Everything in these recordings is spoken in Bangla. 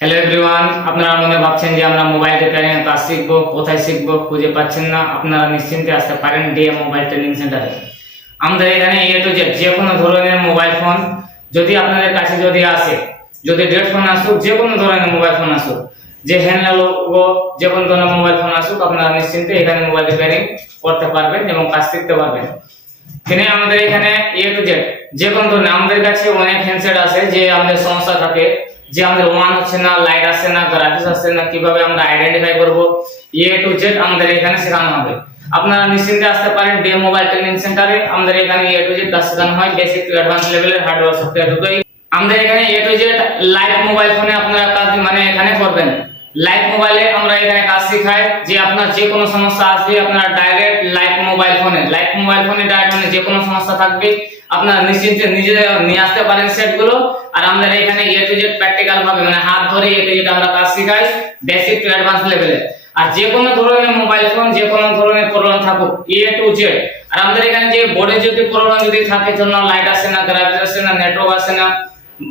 হ্যালো এভরিওয়ান, আপনারা মনে ভাবছেন যে আমরা মোবাইল রিপেয়ারিং এর কাজ শিখবো, কোথায় শিখবো খুঁজে পাচ্ছেন না। আপনারা নিশ্চিন্তে আসতে পারেন ডিএ মোবাইল ট্রেনিং সেন্টারে। আমাদের এখানে এ টু জেড যে কোনো ধরনের মোবাইল ফোন যদি আপনাদের কাছে আসে, যদি ডেড ফোন আসুক, যে কোনো ধরনের মোবাইল ফোন আসুক, যে হ্যান্ডেল যে কোনো ধরনের মোবাইল ফোন আসুক, আপনারা নিশ্চিন্তে এখানে মোবাইল রিপেয়ারিং করতে পারবেন এবং কাজ শিখতে পারবেন। আমাদের এখানে এ টু জেড যে কোনো ধরনের, আমাদের কাছে অনেক হ্যান্ডসেট আছে যে আমাদের সমস্যা থাকে, যে আমাদের ওয়ান হচ্ছে না, লাইট আসছে না, গ্রাফিক্স আসছে না, কিভাবে আমরা আইডেন্টিফাই করব, এ টু জেড আমাদের এখানে শেখানো হবে। আপনারা নিশ্চিন্তে আসতে পারেন ডে মোবাইল ট্রেনিং সেন্টারে। আমাদের এখানে এ টু জেড কাজ শেখানো হয়, বেসিক টু অ্যাডভান্স লেভেলের হার্ডওয়্যার সফটওয়্যার দুটোই। আমাদের এখানে A to Z live mobile ফোনে আপনারা কাজ এখানে করবেন। লাইভ মোবাইলে আমরা এখানে কাজ শেখাই, যে আপনার যে কোনো সমস্যা আসবে আপনারা ডাইরেক্ট লাইভ মোবাইল ফোনে ডাইরেক্ট যে কোনো সমস্যা থাকবে আপনারা নিশ্চিন্তে নিজে নিয়ে আসতে পারেন সেটগুলো। আর আমাদের এখানে এ টু জেড প্র্যাকটিক্যাল ভাবে হাত ধরে এ টু জেড আমরা কাজ শেখাই, বেসিক টু অ্যাডভান্স লেভেলে। আর যে কোনো ধরনের মোবাইল ফোন, যে কোনো ধরনের প্রবলেম থাকুক, এ টু জেড। আর আমাদের এখানে যে বোর্ডে যদি প্রবলেম থাকে, জন্য লাইট আসে না, গ্রাফিক্স আসে না, নেটওয়ার্ক আসে না,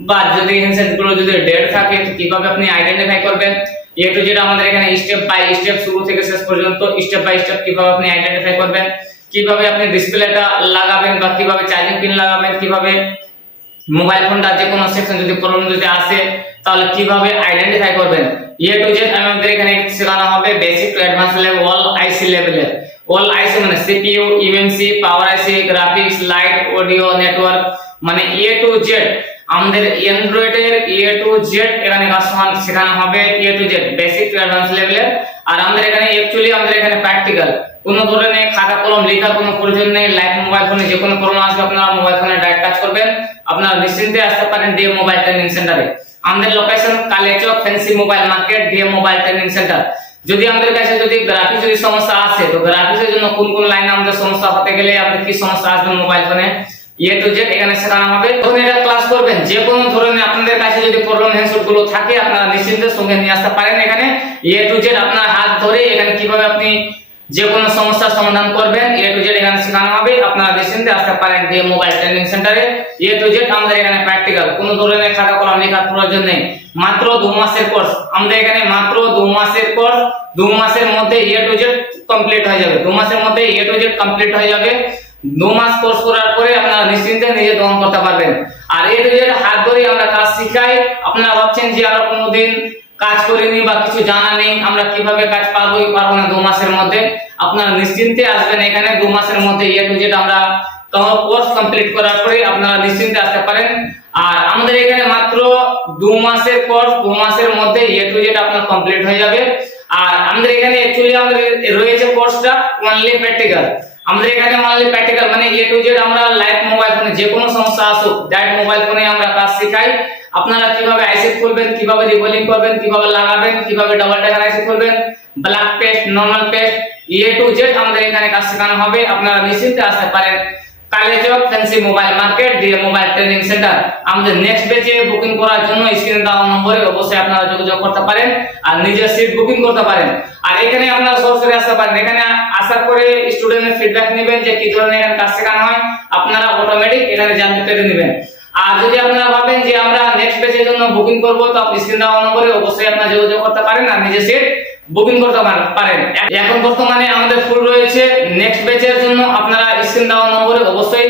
বা যদি হ্যান্ডসেট গুলো যদি ডেড থাকে, কিভাবে আপনি আইডেন্টিফাই করবেন, এ টু জেড আমাদের এখানে স্টেপ বাই স্টেপ, শুরু থেকে শেষ পর্যন্ত স্টেপ বাই স্টেপ কিভাবে আপনি আইডেন্টিফাই করবেন, কিভাবে আপনি ডিসপ্লেটা লাগাবেন, বা কিভাবে চার্জিং পিন লাগাবেন, কিভাবে মোবাইল ফোনটা যে কোনো সেকশন যদি প্রবলেম আসে তাহলে কিভাবে আইডেন্টিফাই করবেন, এ টু জেড আমাদের এখানে শেখানো হবে। Basic to advance level, all IC লেভেলের। অল আইসি মানে CPU, UMC, power IC, graphics, light, audio, network, A to Z আমাদের অ্যান্ড্রয়েড এর এ টু জেড এখানে কাজ শেখানো হবে, A to Z basic to advance লেভেলের। আর আমাদের এখানে অ্যাকচুয়ালি আমাদের এখানে প্র্যাকটিক্যাল, কোনো ধরনের খাতা কলম লেখার কোনো প্রয়োজন নেই। লাইভ মোবাইল ফোনে যে কোনো প্রবলেম আসবে আপনারা মোবাইল ফোনে ডাইরেক্ট কাজ করবেন। আপনারা নিশ্চিন্তে আসতে পারেন ডে মোবাইল ট্রেনিং সেন্টারে। আমাদের location Kaliachak fancy mobile market, day mobile training centre. যদি আমাদের কাছে গ্রাফিক্স সমস্যা আসে, তো গ্রাফিক্সের জন্য কোন কোন লাইনে আমাদের সমস্যা হতে গেলে আমাদের কি সমস্যা আসবে মোবাইল ফোনে, এ টু জেড এখানে শেখানো হবে। তখন এটা ক্লাস করবেন, যে কোনো ধরনের আপনাদের কাছে যদি প্রবলেম হ্যান্ডসেট গুলো থাকে আপনারা নিশ্চিন্তে সঙ্গে নিয়ে আসতে পারেন এখানে। এ টু জেড আপনার হাত ধরে এখানে কিভাবে আপনি যে কোনো সমস্যার সমাধান করবেন, এ টু জেড এখানে শেখানো হবে। আপনারা নিশ্চিন্তে আসতে পারেন ডে মোবাইল ট্রেনিং সেন্টারে। এ টু জেড আমাদের এখানে প্র্যাকটিক্যাল, কোনো ধরনের খাতা কলম লেখার প্রয়োজন নেই। মাত্র 2 মাসের কোর্স আমাদের এখানে, মাত্র 2 মাসের কোর্স। 2 মাসের মধ্যে এ টু জেড কমপ্লিট হয়ে যাবে। 2 মাসের মধ্যে এ টু জেড কমপ্লিট হয়ে যাবে। 2 মাস কোর্স করার পরে আপনারা নিশ্চিন্তে নিজে দমন করতে পারবেন। আর এ টু জেড হাত ধরে আমরা কাজ শিখাই। আপনারা ভাবছেন যে আমরা কোনোদিন কাজ করিনি বা কিছু জানা নেই, আমরা কিভাবে কাজ পারবো না 2 মাসের মধ্যে। আপনারা নিশ্চিন্তে আসবেন এখানে। 2 মাসের মধ্যে এ টু জেড আমরা কোর্স কমপ্লিট করার পরে আপনারা নিশ্চিন্তে আসতে পারেন। আর আমাদের এখানে মাত্র 2 মাসের কোর্স, 2 মাসের মধ্যে এ টু জেড আপনার কমপ্লিট হয়ে যাবে। আর আমাদের এখানে অ্যাকচুয়ালি আমাদের রয়েছে কোর্সটা অনলি প্র্যাকটিক্যাল। আমাদের এখানে only practical A to Z আমরা লাইভ মোবাইল ফোনে যে কোনো সমস্যা আসুক ডাইরেক্ট মোবাইল ফোনে আমরা কাজ শেখাই। আপনারা কিভাবে আইসি খুলবেন, কিভাবে রিবোলিং করবেন, কিভাবে লাগাবেন, কিভাবে ডাবল টাকার আইসি খুলবেন, black paste, normal paste, A to Z আমাদের এখানে কাজ শেখানো হবে। আপনারা নিশ্চিন্তে আসতে পারেন কালেচক ফ্যান্সি মোবাইল মার্কেট, দিয়ে মোবাইল ট্রেনিং সেন্টার। আমাদের নেক্সট ব্যাচে বুকিং করার জন্য স্ক্রিনে দেওয়া নম্বরে অবশ্যই আপনারা যোগাযোগ করতে পারেন আর নিজের সিট বুকিং করতে পারেন। আর এখানে আপনারা সরাসরি আসতে পারেন। এখানে আসার পরে স্টুডেন্টের ফিডব্যাক নেবেন যে কি ধরনের এখানে কাজ শেখানো হয়, আপনারা অটোমেটিক এখানে জানতে পেরে নেবেন। আর যদি আপনারা ভাবেন যে আমরা নেক্সট ব্যাচের জন্য বুকিং করব, তো আপনি স্ক্রিনে দেওয়া নম্বরে অবশ্যই আপনারা যোগাযোগ করতে পারেন আর নিজের সিট বুকিং করতে পারেন। এখন বর্তমানে আমাদের ফুল রয়েছে। নেক্সট ব্যাচের জন্য আপনারা স্ক্রিন দেওয়া নম্বরে অবশ্যই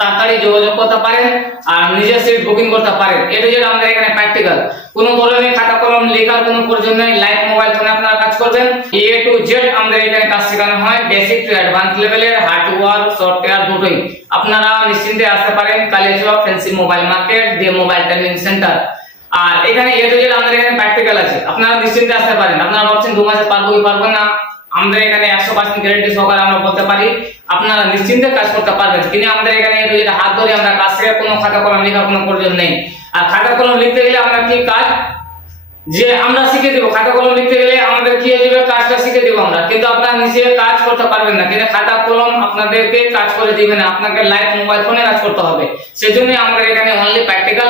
তাড়াতাড়ি যোগাযোগ করতে পারেন আর নিজের সিট বুকিং করতে পারেন। এটা যেটা আমাদের এখানে প্র্যাকটিক্যাল, কোনো ধরনের খাতা কলম লেখার কোনো প্রয়োজন নেই। লাইভ মোবাইল ফোনে আপনারা কাজ করবেন। এ টু জেড আমাদের এখানে কাজ শেখানো হয়, বেসিক টু অ্যাডভান্স লেভেলের, হার্ডওয়্যার সফটওয়্যার দুটোই। আপনারা নিশ্চিন্তে আসতে পারেন কালেচক ফ্যান্সি মোবাইল মার্কেট, দিয়ে মোবাইল ট্রেনিং সেন্টার। আর এখানে এ টু জেড আমাদের এখানে প্র্যাকটিক্যাল আছে, আপনারা নিশ্চিন্তে আসতে পারেন। আপনারা ভাবছেন 2 মাসে পারবো কি পারবো না, আমাদের এখানে 100% গ্যারান্টি সহকারে আমরা বলতে পারি আপনারা নিশ্চিন্তে কাজ করতে পারবেন। কিন্তু আমাদের এখানে এ টু জেড হাত ধরে আমরা কাজ শেখার, কোনো খাতা কলম লেখার কোনো প্রয়োজন নেই। আর খাতা কলম লিখতে গেলে আমরা কি কাজ যে আমরা শিখে দিব, খাতা কলম লিখতে গেলে আমাদের কি হয়ে যাবে, কাজটা শিখে দিব আমরা, কিন্তু আপনারা নিজে কাজ করতে পারবেন না। কিন্তু খাতা কলম আপনাদেরকে কাজ করে দিবে না, আপনাকে লাইভ মোবাইল ফোনে কাজ করতে হবে। সেজন্য আমাদের এখানে অনলি প্র্যাকটিক্যাল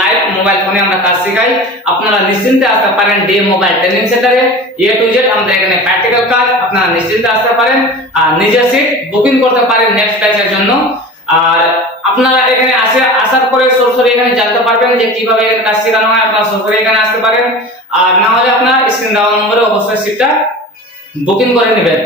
লাইভ মোবাইল ফোনে আমরা কাজ শেখাই। আপনারা নিশ্চিন্তে আসতে পারেন ডে মোবাইল ট্রেনিং সেন্টারে। এ টু জেড আমাদের এখানে প্র্যাকটিক্যাল কাজ, আপনারা নিশ্চিন্তে আসতে পারেন আর নিজের সিট বুকিং করতে পারেন নেক্সট ব্যাচের জন্য। আর আপনারা এখানে আসার পরে সরাসরি এখানে জানতে পারবেন যে কিভাবে এখানে কাজ শেখানো হয়। আপনারা সরাসরি এখানে আসতে পারেন, আর না হলে আপনার স্ক্রিন দেওয়া নম্বরে অবশ্যই সিটটা বুকিং করে নেবেন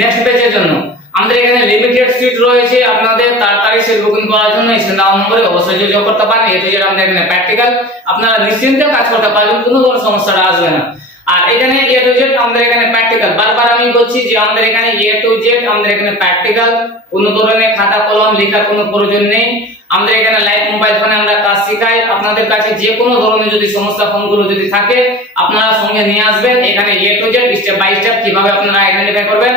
নেক্সট ব্যাচের জন্য। আমাদের এখানে লিমিটেড সিট রয়েছে, আপনাদের তাড়াতাড়ি সিট বুকিং করার জন্য স্ক্রিন দেওয়া নম্বরে অবশ্যই যোগাযোগ করতে পারেন। এ টু জেড আমাদের এখানে প্র্যাকটিক্যাল, আপনারা নিশ্চিন্তে কাজ করতে পারবেন, কোনো সমস্যাটা আসবে না। আর এখানে এ টু জেড আমাদের এখানে প্র্যাকটিক্যাল, বারবার আমি বলছি যে আমাদের এখানে এ টু জেড আমাদের এখানে প্র্যাকটিক্যাল, কোনো ধরনের খাতা কলম লেখার কোনো প্রয়োজন নেই। আমাদের এখানে লাইভ মোবাইল ফোনে আমরা কাজ শেখাই। আপনাদের কাছে যে কোনো ধরনের যদি সমস্যা ফোনগুলো যদি থাকে আপনারা সঙ্গে নিয়ে আসবেন। এখানে A to Z step by step কিভাবে আপনারা আইডেন্টিফাই করবেন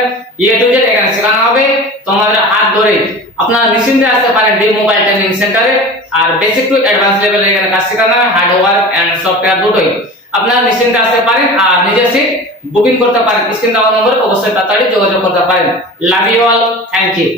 এ টু জেড এখানে শেখানো হবে। তো আমাদের হাত ধরে আপনারা নিশ্চিন্তে আসতে পারেন ডি মোবাইল ট্রেনিং সেন্টারে। আর বেসিক টু অ্যাডভান্স লেভেলে এখানে কাজ শেখানো হয়, হার্ডওয়্যার এন্ড সফটওয়্যার দুটোই। আপনারা নিশ্চিন্তে আসতে পারেন আর নিজের সিট বুকিং করতে পারেন। স্ক্রিন দেওয়া নম্বরে অবশ্যই তাড়াতাড়ি যোগাযোগ করতে পারেন। Love you all, thank you.